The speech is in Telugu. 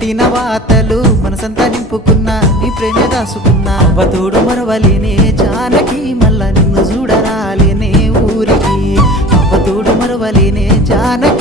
పెట్టిన వాతలు మనసంతా నింపుకున్నా నీ ప్రేమే దాసుకున్నా అవ్వతోడు మరవలేనే జానకి మళ్ళా నిన్ను చూడరాలేనే ఊరికి అవ్వతోడు మరవలేనే జానకి